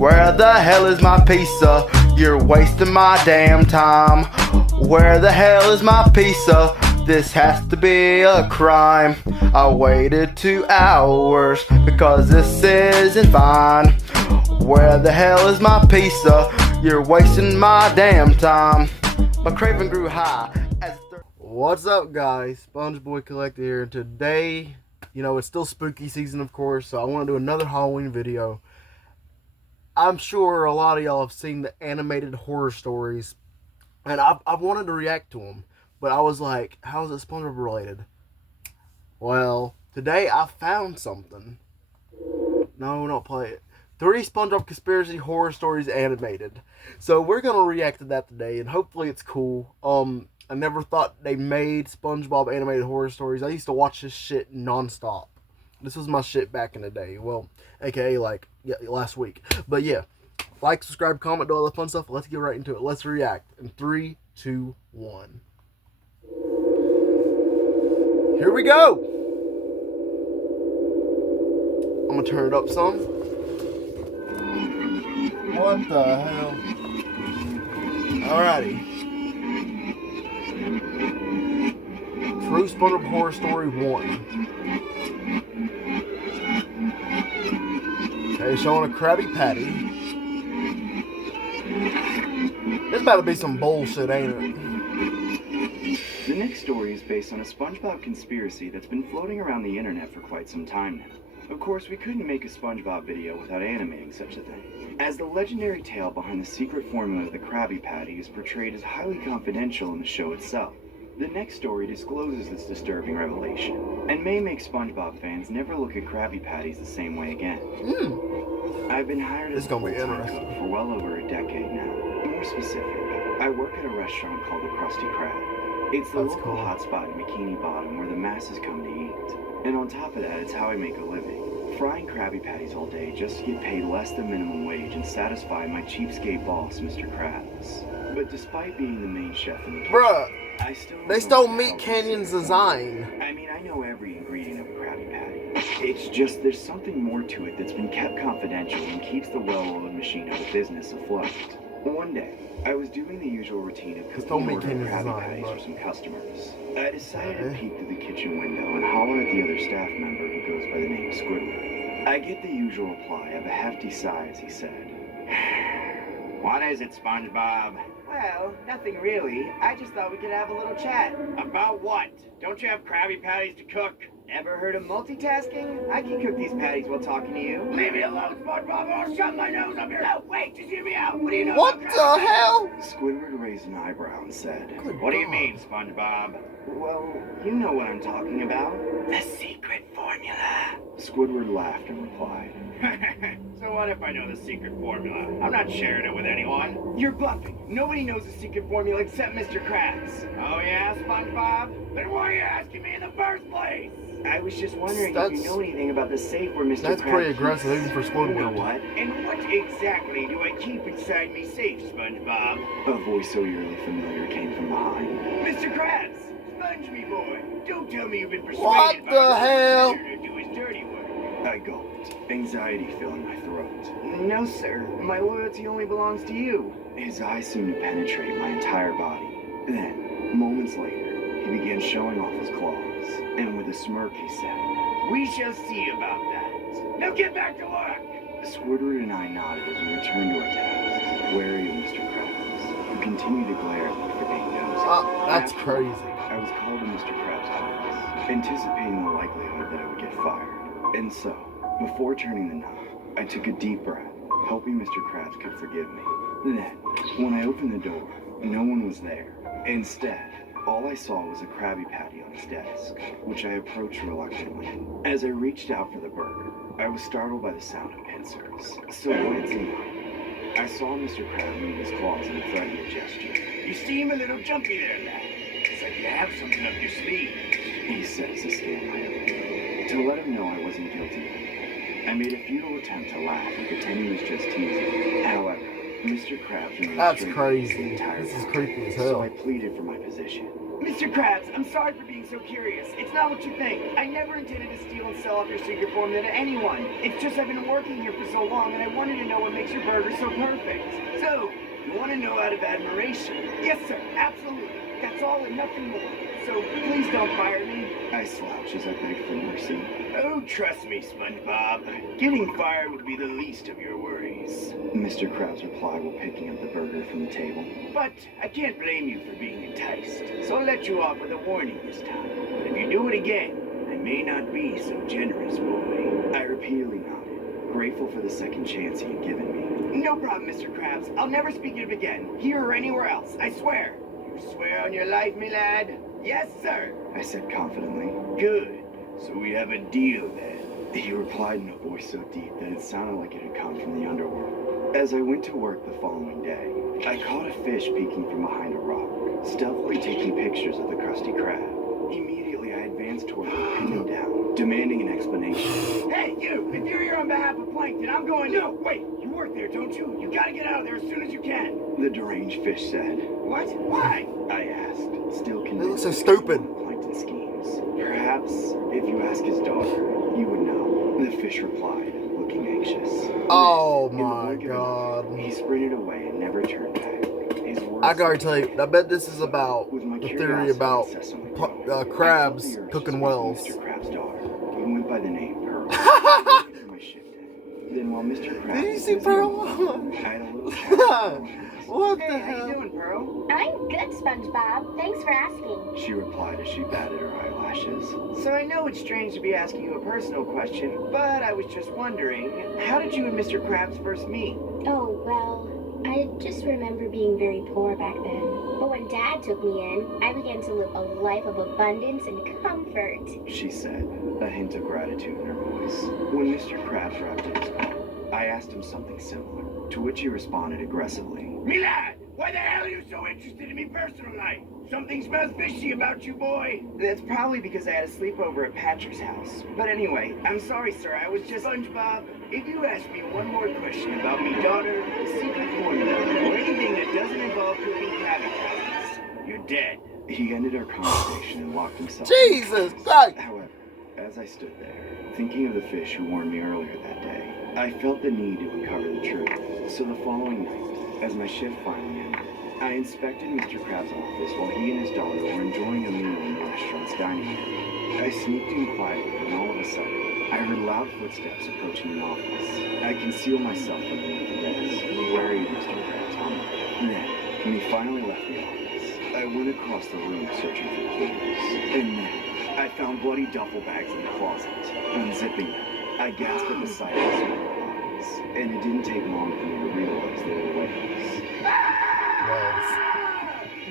Where the hell is my pizza? You're wasting my damn time. Where the hell is my pizza? This has to be a crime. I waited 2 hours because this isn't fine. Where the hell is my pizza? You're wasting my damn time. My craving grew high as What's up, guys? Spongebob Collector here. Today, it's still spooky season, of course, so I want to do another Halloween video. I'm sure a lot of y'all have seen the animated horror stories, and I've wanted to react to them, but I was like, how is it SpongeBob related? Well, today I found something. No, not play it. 3 SpongeBob conspiracy horror stories animated. So we're gonna react to that today, and hopefully it's cool. I never thought they made SpongeBob animated horror stories. I used to watch this shit nonstop. This was my shit back in the day. Well, aka last week. But yeah, like, subscribe, comment, do all the fun stuff. Let's get right into it. Let's react in 3, 2, 1. Here we go. I'm gonna turn it up some. What the hell? Alrighty. True SpongeBob Horror Story 1. Okay, showing a Krabby Patty. This about to be some bullshit, ain't it? The next story is based on a SpongeBob conspiracy that's been floating around the internet for quite some time now. Of course, we couldn't make a SpongeBob video without animating such a thing, as the legendary tale behind the secret formula of the Krabby Patty is portrayed as highly confidential in the show itself. The next story discloses this disturbing revelation, and may make SpongeBob fans never look at Krabby Patties the same way again. I've been hired as a full-time cook for well over a decade now. More specific, I work at a restaurant called the Krusty Krab. It's the local hotspot in Bikini Bottom where the masses come to eat. And on top of that, it's how I make a living. Frying Krabby Patties all day just to get paid less than minimum wage and satisfy my cheapskate boss, Mr. Krabs. But despite being the main chef in the kitchen, I still they stole Meat Canyon's design. I mean, I know every ingredient of a Krabby Patty. It's just there's something more to it that's been kept confidential and keeps the well-oiled machine of the business afloat. One day, I was doing the usual routine of cooking order Krabby Patties for some customers. I decided to peek through the kitchen window and holler at the other staff member who goes by the name of Squidward. I get the usual reply of a hefty sigh as he said, "What is it, SpongeBob?" "Well, nothing really. I just thought we could have a little chat." "About what? Don't you have Krabby Patties to cook?" "Ever heard of multitasking? I can cook these patties while talking to you." "Leave me alone, SpongeBob, or I'll shove my nose up your..." "No, wait, just hear me out. What do you know What about the hell?" Squidward raised an eyebrow and said, "What do you mean, SpongeBob?" "Well, you know what I'm talking about. The secret formula." Squidward laughed and replied, "So what if I know the secret formula? I'm not sharing it with anyone." "You're bluffing. Nobody knows the secret formula except Mr. Krabs." "Oh yeah, SpongeBob? Then why are you asking me in the first place?" "I was just wondering if you know anything about the safe where Mr. Krabs..." That's pretty aggressive, even for Squidward. "You know what? And what exactly do I keep inside me safe, SpongeBob?" A voice so eerily familiar came from behind. "Mr. Krabs! Sponge me, boy! Don't tell me you've been persuaded What the hell? to do his dirty work." I gulped, anxiety filling my throat. "No, sir. My loyalty only belongs to you." His eyes seemed to penetrate my entire body. Then, moments later, he began showing off his claws, and with a smirk he said, "We shall see about that. Now get back to work!" Squidward and I nodded as we returned to our tasks, wary of Mr. Krabs, who continued to glare at me for being nosy. That's crazy. I was called to Mr. Krabs' office, anticipating the likelihood that I would get fired. And so, before turning the knob, I took a deep breath, hoping Mr. Krabs could forgive me. Then, when I opened the door, no one was there. Instead, all I saw was a Krabby Patty on his desk, which I approached reluctantly. As I reached out for the burger, I was startled by the sound of pincers. So glancing up, I saw Mr. Krabs move his claws in a threatening gesture. "You seem a little jumpy there, lad. It's like you have something up your sleeve," he said as I scanned my own. To let him know I wasn't guilty of anything, I made a futile attempt to laugh and pretend he was just teasing. However, Mr. Krabs remained That's straight crazy. the entire This is time, creepy as so hell. I pleaded for my position. Mr. Krabs, I'm sorry for being so curious. It's not what you think. I never intended to steal and sell off your secret formula to anyone. It's just I've been working here for so long and I wanted to know what makes your burger so perfect. So, you want to know out of admiration? Yes, sir. Absolutely. That's all and nothing more. So, please don't fire me. I slouch as I beg for mercy. Oh, trust me, SpongeBob. Getting fired would be the least of your worries. Mr. Krabs replied while picking up the burger from the table. But I can't blame you for being enticed, so I'll let you off with a warning this time. But if you do it again, I may not be so generous, boy. I repeatedly nodded, grateful for the second chance he had given me. No problem, Mr. Krabs. I'll never speak of it again, here or anywhere else, I swear. You swear on your life, me lad? Yes, sir, I said confidently. Good. So we have a deal then. He replied in a voice so deep that it sounded like it had come from the underworld. As I went to work the following day, I caught a fish peeking from behind a rock, stealthily taking pictures of the Krusty Krab. Immediately, I advanced toward him, pinned him down, demanding an explanation. Hey, you! If you're here on behalf of Plankton, I'm going to... No, wait! You work there, don't you? You gotta get out of there as soon as you can. The deranged fish said. What? Why? I asked, still They convinced. look so stupid. Plankton schemes. Perhaps, if you ask his daughter, you would know. The fish replied, looking anxious. Oh In the my blink of an god. eye, he sprinted away and never turned back. His words I gotta tell you, I bet this is about with my the theory curiosity about incessantly growing, I felt the crabs urge to cooking speak to wells. Mr. Krabs' daughter, who went by the name Pearl. After my shift day. Then while Mr. Krabs Did you was see busy Pearl? at work, I had a little chat with Pearl. What the Hey, how you hell? doing, Pearl? I'm good, SpongeBob. Thanks for asking. She replied as she batted her eyelashes. So I know it's strange to be asking you a personal question, but I was just wondering, how did you and Mr. Krabs first meet? Oh, well, I just remember being very poor back then. But when Dad took me in, I began to live a life of abundance and comfort. She said, a hint of gratitude in her voice. When Mr. Krabs wrapped up his call, I asked him something similar, to which he responded aggressively. Me lad, why the hell are you so interested in me personal life? Something smells fishy about you, boy. That's probably because I had a sleepover at Patrick's house. But anyway, I'm sorry, sir. I was just... SpongeBob, if you ask me one more question about me daughter, the secret formula, or anything that doesn't involve cooking Krabby Patties, you're dead. He ended our conversation and locked himself. Jesus Christ! However, as I stood there, thinking of the fish who warned me earlier that day, I felt the need to uncover the truth. So the following night, as my shift finally ended, I inspected Mr. Krabs' office while he and his daughter were enjoying a meal in the restaurant's dining room. I sneaked in quietly, and all of a sudden, I heard loud footsteps approaching the office. I concealed myself underneath the desk, wary of Mr. Krabs' hunger. Then, when he finally left the office, I went across the room searching for clues. And then, I found bloody duffel bags in the closet. Unzipping them, I gasped at the sight of his bodies, and it didn't take long for me to realize they were whales.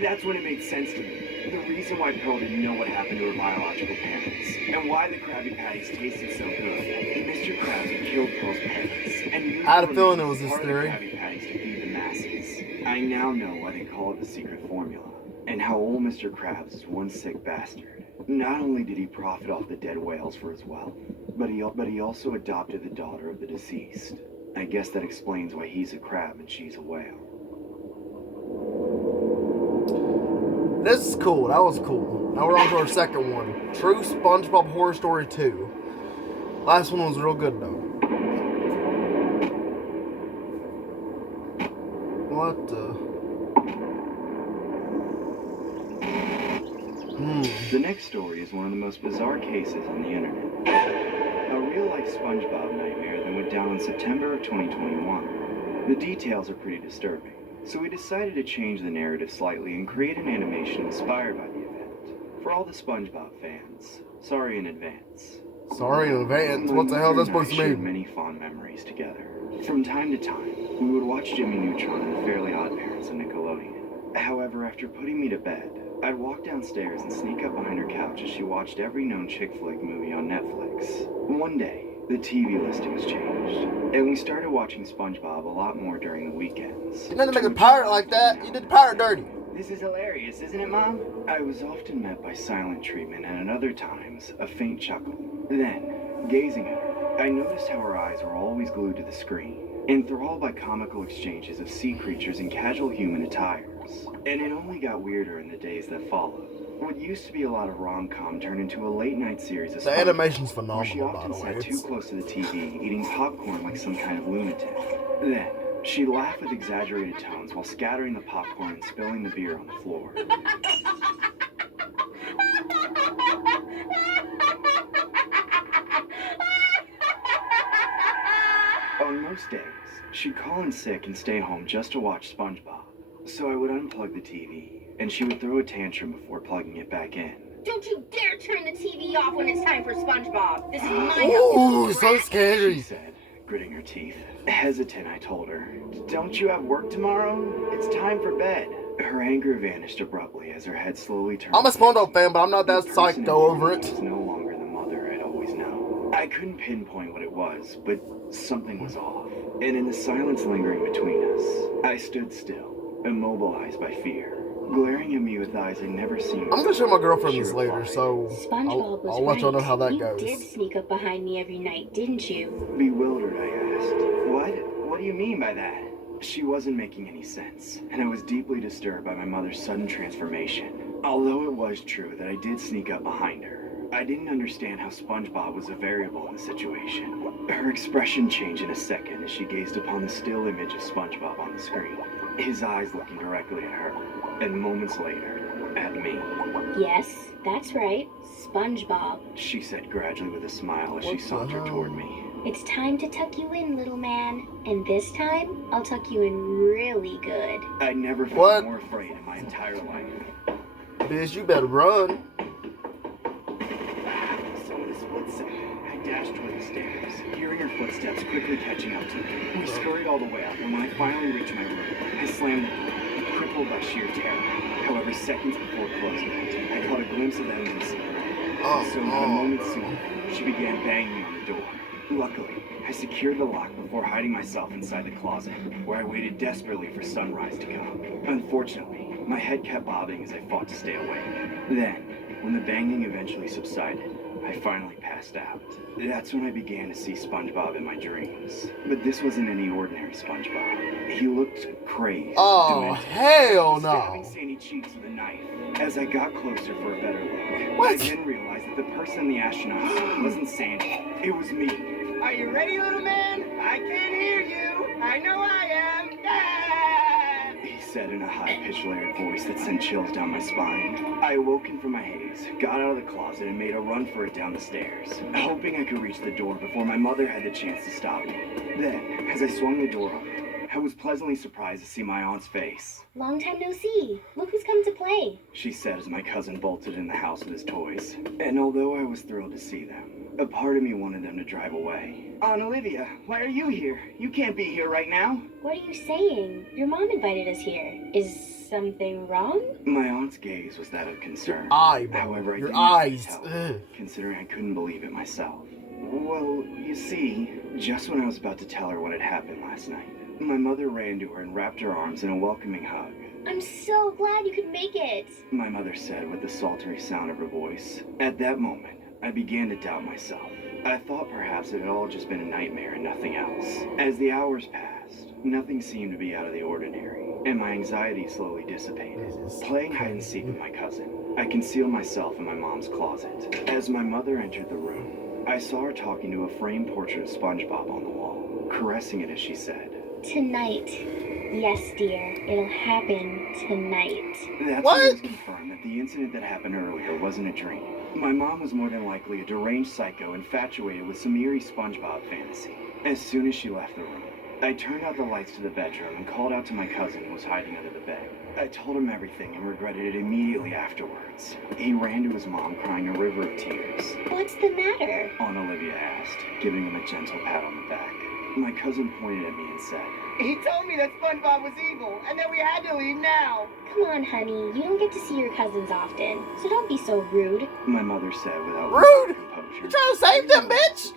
That's when it made sense to me. The reason why Pearl didn't know what happened to her biological parents, and why the Krabby Patties tasted so good. Mr. Krabs had killed Pearl's parents, and used I had a the feeling it remains was this part of the theory. Krabby Patties to feed the masses. I now know why they call it the secret formula, and how old Mr. Krabs is one sick bastard. Not only did he profit off the dead whales for his wealth, but he also adopted the daughter of the deceased. I guess that explains why he's a crab and she's a whale. This is cool. That was cool. Now we're on to our second one. True SpongeBob Horror Story 2. Last one was real good though. What the? The next story is one of the most bizarre cases on the internet. A real-life SpongeBob nightmare that went down in September of 2021. The details are pretty disturbing, so we decided to change the narrative slightly and create an animation inspired by the event. For all the SpongeBob fans, sorry in advance. Sorry in advance. What the hell is that supposed to shared mean? many fond memories together. From time to time, we would watch Jimmy Neutron and the Fairly Odd Parents on Nickelodeon. However, after putting me to bed, I'd walk downstairs and sneak up behind her couch as she watched every known chick flick movie on Netflix. One day, the TV listings changed, and we started watching SpongeBob a lot more during the weekends. You didn't make a pirate like that. You did the pirate dirty. This is hilarious, isn't it, Mom? I was often met by silent treatment and at other times, a faint chuckle. Then, gazing at her, I noticed how her eyes were always glued to the screen, enthralled by comical exchanges of sea creatures in casual human attires. And it only got weirder in the days that followed. What used to be a lot of rom-com turned into a late-night series of The SpongeBob, animation's where she phenomenal, by often the way. sat too close to the TV, eating popcorn like some kind of lunatic. Then, she'd laugh with exaggerated tones while scattering the popcorn and spilling the beer on the floor. On most days, she'd call in sick and stay home just to watch SpongeBob. So I would unplug the TV, and she would throw a tantrum before plugging it back in. Don't you dare turn the TV off when it's time for SpongeBob. This is my Ooh, house. so She scary. said, gritting her teeth. Hesitant, I told her, "Don't you have work tomorrow? It's time for bed." Her anger vanished abruptly as her head slowly turned. I'm a SpongeBob fan, but I'm not that The person psycho in over front it. was no longer the mother I'd always known. I couldn't pinpoint what it was, but something was off. And in the silence lingering between us, I stood still, immobilized by fear, glaring at me with eyes I'd never seen. I'm gonna show my girlfriend She this later, replied, so SpongeBob was I'll let y'all know right. how that you goes. did sneak up behind me every night, didn't you? Bewildered, I asked. What? What do you mean by that? She wasn't making any sense, and I was deeply disturbed by my mother's sudden transformation. Although it was true that I did sneak up behind her, I didn't understand how SpongeBob was a variable in the situation. Her expression changed in a second as she gazed upon the still image of SpongeBob on the screen, his eyes looking directly at her, and moments later, at me. Yes, that's right. SpongeBob. She said gradually with a smile as she What the sauntered hell? toward me. It's time to tuck you in, little man. And this time, I'll tuck you in really good. I'd never felt What? more afraid in my entire life. Bitch, you better run. So in a split second, I dashed toward the stairs, hearing her footsteps quickly catching up to me. We scurried all the way up, and when I finally reached my room, I slammed the door, crippled by sheer terror. However, seconds before closing it, I caught a glimpse of that innocent girl. So not a moment sooner, she began banging on the door. Luckily, I secured the lock before hiding myself inside the closet, where I waited desperately for sunrise to come. Unfortunately, my head kept bobbing as I fought to stay awake. Then, when the banging eventually subsided, I finally passed out. That's when I began to see SpongeBob in my dreams. But this wasn't any ordinary SpongeBob. He looked crazed, Oh, demented, hell stabbing no. Sandy cheeks with a knife. As I got closer for a better look, What? I then realized that the person in the astronaut suit wasn't Sandy. It was me. Are you ready, little man? I can hear you. I know I am. Ah! He said in a high-pitched, layered voice that sent chills down my spine. I awoken from my haze, got out of the closet, and made a run for it down the stairs, hoping I could reach the door before my mother had the chance to stop me. Then, as I swung the door open, I was pleasantly surprised to see my aunt's face. Long time no see. Look who's come to play. She said as my cousin bolted in the house with his toys. And although I was thrilled to see them, a part of me wanted them to drive away. Aunt Olivia, why are you here? You can't be here right now. What are you saying? Your mom invited us here. Is something wrong? My aunt's gaze was that of concern. Your However, I didn't eyes. tell, Ugh. considering I couldn't believe it myself. Well, you see, just when I was about to tell her what had happened last night, my mother ran to her and wrapped her arms in a welcoming hug. I'm so glad you could make it. My mother said with the sultry sound of her voice. At that moment, I began to doubt myself. I thought perhaps it had all just been a nightmare and nothing else. As the hours passed, nothing seemed to be out of the ordinary, and my anxiety slowly dissipated. Playing hide and seek with my cousin, I concealed myself in my mom's closet. As my mother entered the room, I saw her talking to a framed portrait of SpongeBob on the wall, caressing it as she said, Tonight. Yes, dear. It'll happen tonight. That's What? when it was confirmed that the incident that happened earlier wasn't a dream. My mom was more than likely a deranged psycho infatuated with some eerie SpongeBob fantasy. As soon as she left the room, I turned out the lights to the bedroom and called out to my cousin who was hiding under the bed. I told him everything and regretted it immediately afterwards. He ran to his mom crying a river of tears. What's the matter? Aunt Olivia asked, giving him a gentle pat on the back. My cousin pointed at me and said, He told me that SpongeBob was evil and that we had to leave now. Come on, honey. You don't get to see your cousins often, so don't be so rude. my mother said without Rude? composure. You trying to save them, bitch?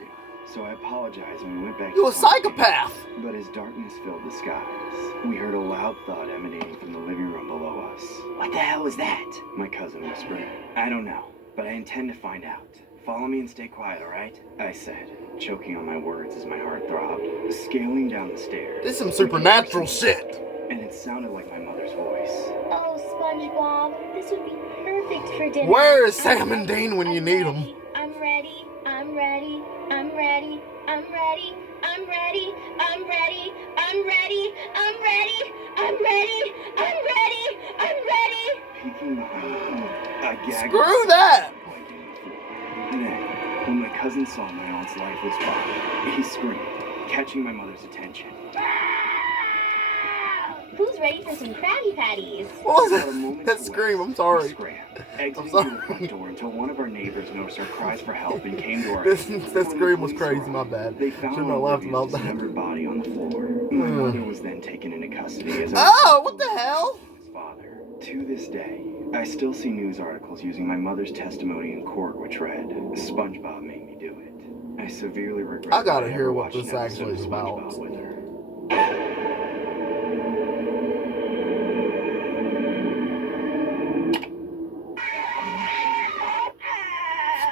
So I apologized and we went back You to a talking. psychopath. But as darkness filled the skies, we heard a loud thud emanating from the living room below us. What the hell was that? My cousin whispered. I don't know, but I intend to find out. Follow me and stay quiet, all right? I said, choking on my words as my heart throbbed. Scaling down the stairs. This is some supernatural shit. And it sounded like my mother's voice. Oh, SpongeBob, this would be perfect for dinner. Where is Sam and Dean when you need them? I'm ready. I'm ready. I'm ready. I'm ready. I'm ready. I'm ready. I'm ready. I'm ready. I'm ready. I'm ready. I'm ready. Peeking behind the corner, I gagged. Screw that! Then, when my cousin saw my aunt's lifeless body, he screamed, catching my mother's attention. Who's ready for some Krabby Patties? What was that scream? I'm sorry. Exiting sorry. through the front door until one of our neighbors noticed our cries for help and came to our That Before the scream was police crazy, arrived, my bad. They found Shouldn't have laughed about that. dismembered body on the floor. My mother was then taken into custody as Oh, what the hell? his father. To this day, I still see news articles using my mother's testimony in court which read, SpongeBob made me do it. I severely regret I gotta that hear ever what watched this an episode actually of is about. SpongeBob with her.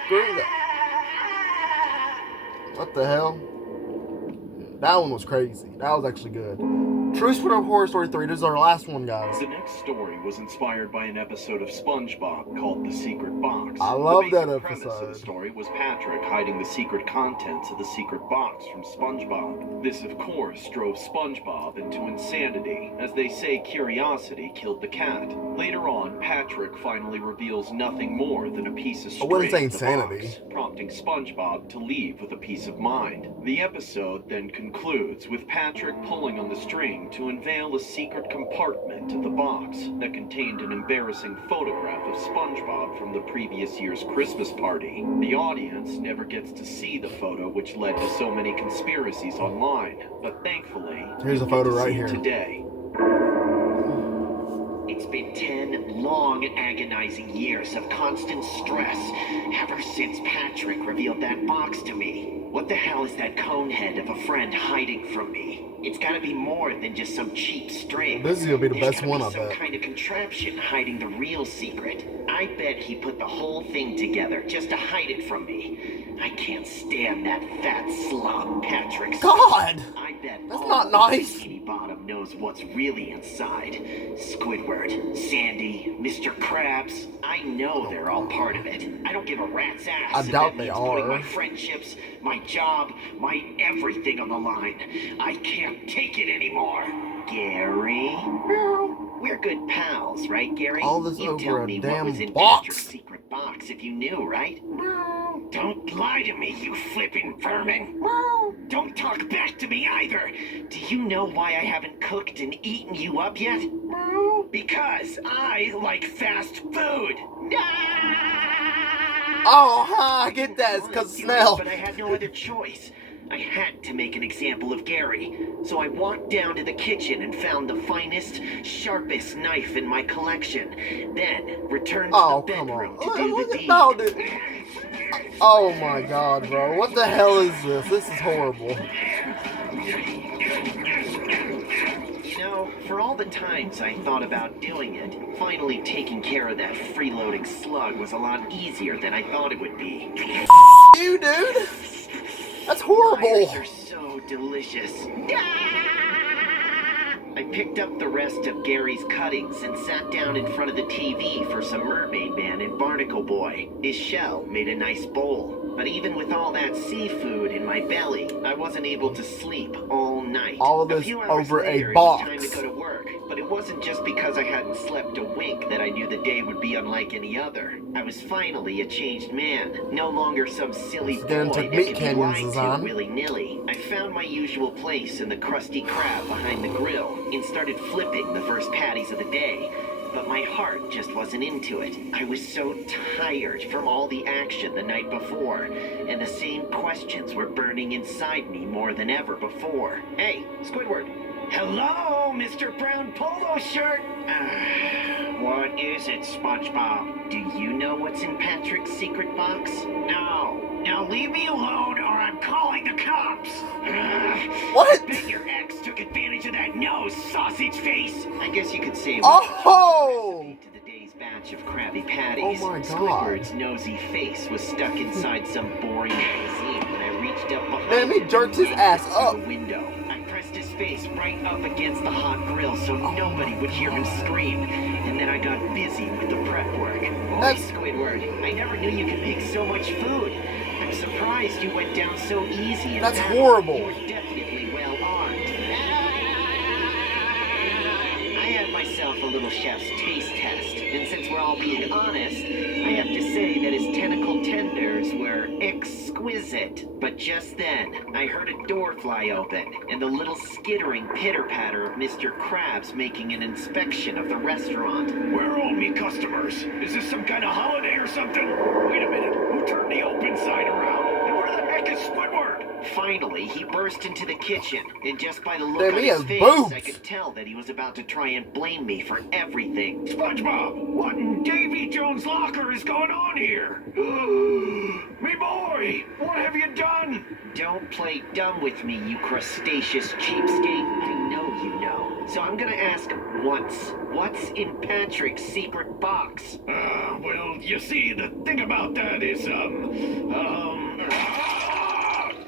Screw that. What the hell? That one was crazy. That was actually good. True Spirit Horror Story 3. This is our last one, guys. The next story was inspired by an episode of SpongeBob called The Secret Box. I love the that basic premise of episode. the story was Patrick hiding the secret contents of the secret box from SpongeBob. This, of course, drove SpongeBob into insanity. As they say, curiosity killed the cat. Later on, Patrick finally reveals nothing more than a piece of I string wouldn't say in the insanity. box, prompting SpongeBob to leave with a peace of mind. The episode then concludes with Patrick pulling on the string to unveil a secret compartment of the box that contained an embarrassing photograph of SpongeBob from the previous year's Christmas party. The audience never gets to see the photo, which led to so many conspiracies online, but thankfully, Here's a we photo get to right see here. it today. It's been 10 long, agonizing years of constant stress ever since Patrick revealed that box to me. What the hell is that conehead of a friend hiding from me? It's gotta be more than just some cheap string. This is gonna be the There's best gotta one, be I some bet. kind of contraption hiding the real secret. I bet he put the whole thing together just to hide it from me. I can't stand that fat slob Patrick. God! I bet That's all not of nice. Bikini Bottom knows what's really inside. Squidward, Sandy, Mr. Krabs. I know they're all part of it. I don't give a rat's ass. I if doubt that they means putting are. my friendships, my job, my everything on the line. I can't take it anymore. Gary? We're good pals, right, Gary? All this you over tell a me damn what was in box. Patrick's secret box if you knew, right? Don't lie to me, you flippin' vermin. Don't talk back to me either. Do you know why I haven't cooked and eaten you up yet? Because I like fast food. Oh, I get that. It's because of smell. But I had no other choice. I had to make an example of Gary. So I walked down to the kitchen and found the finest, sharpest knife in my collection. Then returned to Oh, the come on. bedroom to do the deed. No, dude. Oh my god, bro. What the hell is this? This is horrible. You know, for all the times I thought about doing it, finally taking care of that freeloading slug was a lot easier than I thought it would be. You, dude. That's Fires horrible. are so delicious. I picked up the rest of Gary's cuttings and sat down in front of the TV for some Mermaid Man and Barnacle Boy. His shell made a nice bowl. But even with all that seafood in my belly, I wasn't able to sleep all night. All of A this few hours over a later, box. It was time to go to work. But it wasn't just because I hadn't slept a wink that I knew the day would be unlike any other. I was finally a changed man, no longer some silly This boy again that took could Meat be Canyons lied design. to willy-nilly. I found my usual place in the Krusty Krab behind the grill and started flipping the first patties of the day. But my heart just wasn't into it. I was so tired from all the action the night before, and the same questions were burning inside me more than ever before. Hey, Squidward. Hello, Mr. Brown Polo Shirt. What is it, SpongeBob? Do you know what's in Patrick's secret box? No. Now leave me alone or I'm calling the cops. What? I bet your ex took advantage of that nose, sausage face. I guess you could say it Oh! was to the day's batch of Krabby Patties. Oh my God. Squidward's nosy face was stuck inside some boring magazine when I reached up behind Man, he him jerked and his ass yanked it through up. the window. I pressed his face right up against the hot grill so nobody would hear him scream. And then I got busy with the prep work. Boy, Squidward, I never knew you could make so much food. I'm surprised you went down so easy. That's horrible. You were definitely well armed. I had myself a little chef's taste test, and since we're all being honest, I have to say that his tentacle tenders were exquisite. But just then, I heard a door fly open, and the little skittering pitter-patter of Mr. Krabs making an inspection of the restaurant. Where are all me customers? Is this some kind of holiday or something? Wait a minute, who turned the open sign around? And where the heck is Squidward? Finally, he burst into the kitchen, and just by the look Damn, on he his has face, boobs. I could tell that he was about to try and blame me for everything. SpongeBob, what in Davy Jones' locker is going on here? Me boy, what have you done? Don't play dumb with me, you crustaceous cheapskate. I know you know. So I'm gonna ask once. What's in Patrick's secret box? Well, you see, the thing about that is,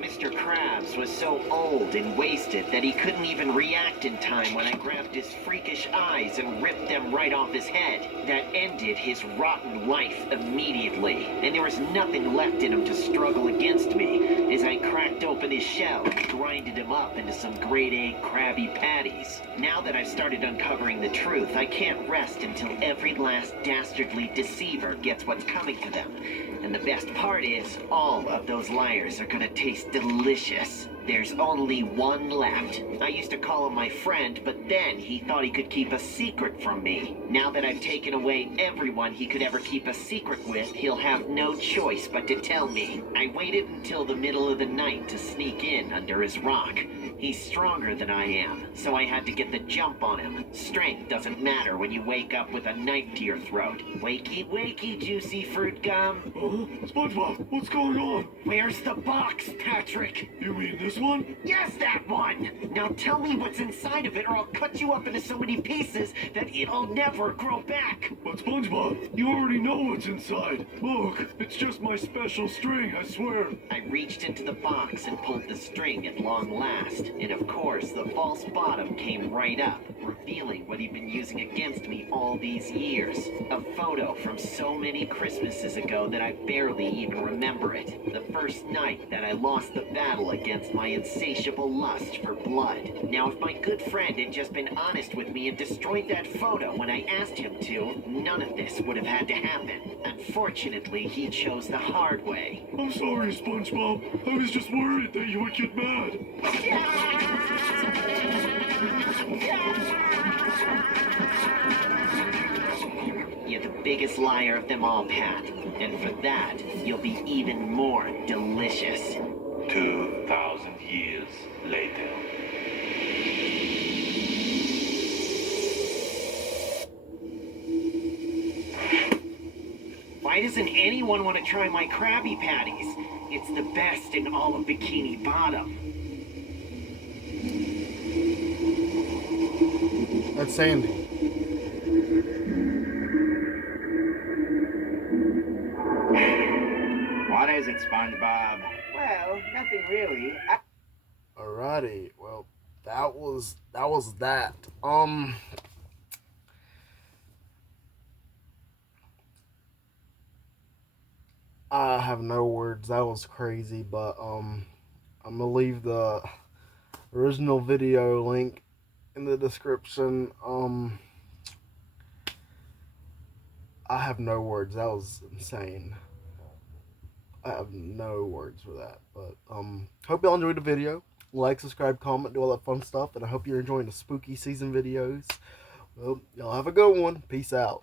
Mr. Krabs was so old and wasted that he couldn't even react in time when I grabbed his freakish eyes and ripped them right off his head. That ended his rotten life immediately, and there was nothing left in him to struggle against me as I cracked open his shell and grinded him up into some grade A Krabby Patties. Now that I've started uncovering the truth, I can't rest until every last dastardly deceiver gets what's coming to them. And the best part is, all of those liars are gonna taste delicious. There's only one left. I used to call him my friend, but then he thought he could keep a secret from me. Now that I've taken away everyone he could ever keep a secret with, he'll have no choice but to tell me. I waited until the middle of the night to sneak in under his rock. He's stronger than I am, so I had to get the jump on him. Strength doesn't matter when you wake up with a knife to your throat. Wakey, wakey, juicy fruit gum. SpongeBob, what's going on? Where's the box, Patrick? You mean this one? Yes, that one! Now tell me what's inside of it or I'll cut you up into so many pieces that it'll never grow back. But SpongeBob, you already know what's inside. Look, it's just my special string, I swear. I reached into the box and pulled the string at long last. And of course, the false bottom came right up, revealing what he'd been using against me all these years. A photo from so many Christmases ago that I barely even remember it. The first night that I lost the battle against my insatiable lust for blood. Now, if my good friend had just been honest with me and destroyed that photo when I asked him to, none of this would have had to happen. Unfortunately, he chose the hard way. I'm sorry, SpongeBob. I was just worried that you would get mad. You're the biggest liar of them all, Pat. And for that, you'll be even more delicious. 2,000 years later. Why doesn't anyone want to try my Krabby Patties? It's the best in all of Bikini Bottom. That's Sandy. What is it, SpongeBob? Well, nothing really. Alrighty, well, that was that. I have no words. That was crazy, but I'm gonna leave the original video link in the description. I have no words. That was insane. I have no words for that. But hope y'all enjoyed the video. Like, subscribe, comment, do all that fun stuff, and I hope you're enjoying the spooky season videos. Well, y'all have a good one. Peace out.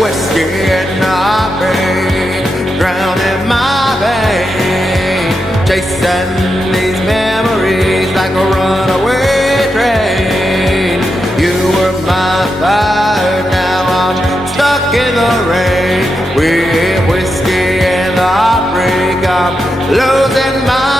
Whiskey in my brain, drowning my vein, chasing these memories like a runaway train. You were my fire, now I'm stuck in the rain. With whiskey and the heartbreak, I'm losing my